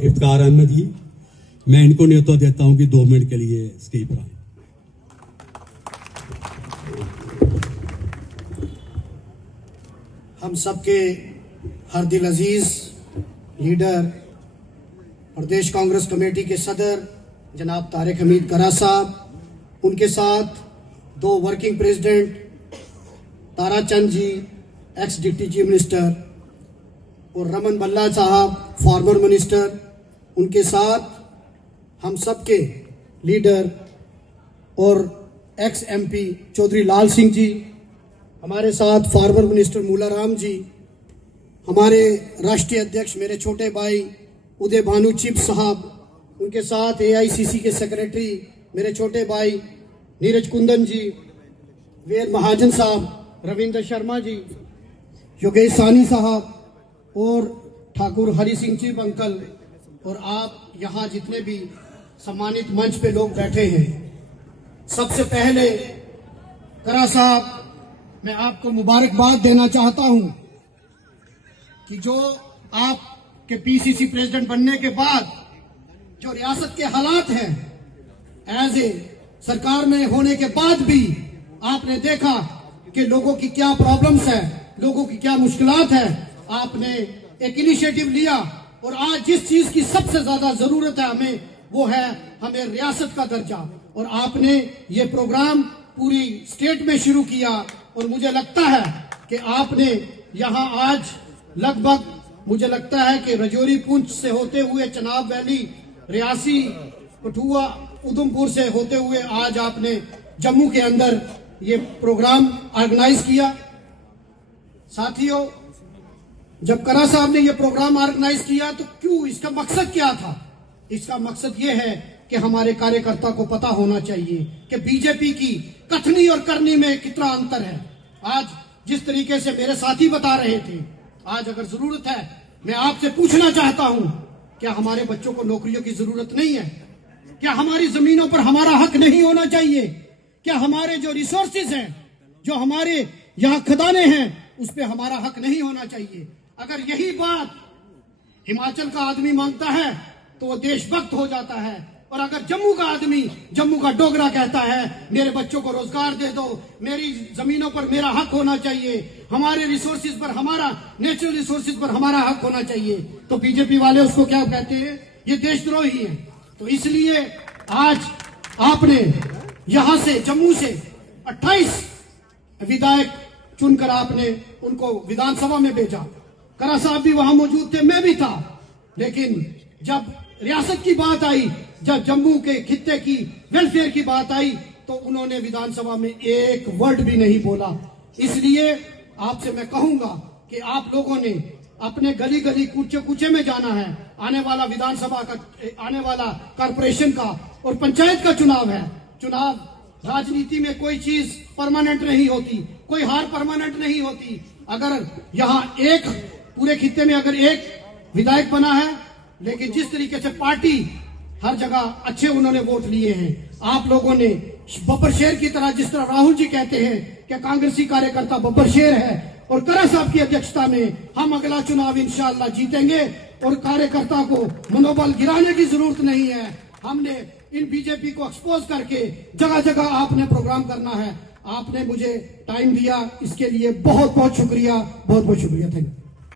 इफ्तिखार अहमद जी, मैं इनको न्योता देता हूं कि 2 मिनट के लिए स्टेज पर आए। हम सबके हर दिल अजीज लीडर प्रदेश कांग्रेस कमेटी के सदर जनाब तारिक हमीद करा साहब, उनके साथ 2 वर्किंग प्रेसिडेंट ताराचंद जी एक्स डिप्टी चीफ मिनिस्टर और रमन भल्ला साहब फॉर्मर मिनिस्टर, उनके साथ हम सबके लीडर और एक्स एमपी चौधरी लाल सिंह जी, हमारे साथ फॉर्मर मिनिस्टर मूला राम जी, हमारे राष्ट्रीय अध्यक्ष मेरे छोटे भाई उदय भानु चिप साहब, उनके साथ एआईसीसी के सेक्रेटरी मेरे छोटे भाई नीरज कुंदन जी, वीर महाजन साहब, रविंद्र शर्मा जी, योगेश सानी साहब और ठाकुर हरि सिंह जी अंकल, और आप यहाँ जितने भी सम्मानित मंच पे लोग बैठे हैं, सबसे पहले करा साहब मैं आपको मुबारकबाद देना चाहता हूं कि जो आपके पीसीसी प्रेसिडेंट बनने के बाद जो रियासत के हालात हैं, एज ए सरकार में होने के बाद भी आपने देखा कि लोगों की क्या प्रॉब्लम्स है, लोगों की क्या मुश्किलात है, आपने एक इनिशिएटिव लिया और आज जिस चीज की सबसे ज्यादा जरूरत है हमें, वो है हमें रियासत का दर्जा, और आपने ये प्रोग्राम पूरी स्टेट में शुरू किया। और मुझे लगता है कि आपने यहाँ आज लगभग मुझे लगता है कि रजौरी पुंछ से होते हुए चनाब वैली, रियासी, कठुआ, उधमपुर से होते हुए आज आपने जम्मू के अंदर ये प्रोग्राम ऑर्गेनाइज किया। साथियों, जब करा साहब ने ये प्रोग्राम ऑर्गेनाइज किया तो क्यों, इसका मकसद क्या था? इसका मकसद ये है कि हमारे कार्यकर्ता को पता होना चाहिए कि बीजेपी की कथनी और करनी में कितना अंतर है। आज जिस तरीके से मेरे साथी बता रहे थे, आज अगर जरूरत है, मैं आपसे पूछना चाहता हूं, क्या हमारे बच्चों को नौकरियों की जरूरत नहीं है? क्या हमारी जमीनों पर हमारा हक नहीं होना चाहिए? क्या हमारे जो रिसोर्सेज हैं, जो हमारे यहाँ खदाने हैं, उस पर हमारा हक नहीं होना चाहिए? अगर यही बात हिमाचल का आदमी मांगता है तो वो देशभक्त हो जाता है, और अगर जम्मू का आदमी, जम्मू का डोगरा कहता है मेरे बच्चों को रोजगार दे दो, मेरी जमीनों पर मेरा हक होना चाहिए, हमारे रिसोर्सेज पर, हमारा नेचुरल रिसोर्सेज पर हमारा हक होना चाहिए, तो बीजेपी वाले उसको क्या कहते हैं? ये देशद्रोही है। तो इसलिए आज आपने यहां से, जम्मू से 28 विधायक चुनकर आपने उनको विधानसभा में भेजा। करा साहब भी वहां मौजूद थे, मैं भी था, लेकिन जब रियासत की बात आई, जब जम्मू के खित्ते की वेलफेयर की बात आई, तो उन्होंने विधानसभा में एक वर्ड भी नहीं बोला। इसलिए आपसे मैं कहूंगा कि आप लोगों ने अपने गली गली, कूचे कूचे में जाना है। आने वाला विधानसभा का, आने वाला कारपोरेशन का और पंचायत का चुनाव है। चुनाव राजनीति में कोई चीज परमानेंट नहीं होती, कोई हार परमानेंट नहीं होती। अगर यहाँ एक पूरे खित्ते में अगर एक विधायक बना है, लेकिन जिस तरीके से पार्टी हर जगह अच्छे उन्होंने वोट लिए हैं, आप लोगों ने बब्बर शेर की तरह, जिस तरह राहुल जी कहते हैं कि कांग्रेसी कार्यकर्ता बब्बर शेर है, और करा साहब की अध्यक्षता में हम अगला चुनाव इंशाअल्लाह जीतेंगे, और कार्यकर्ता को मनोबल गिराने की जरूरत नहीं है। हमने इन बीजेपी को एक्सपोज करके जगह जगह आपने प्रोग्राम करना है। आपने मुझे टाइम दिया, इसके लिए बहुत बहुत शुक्रिया, बहुत बहुत शुक्रिया। Thank you.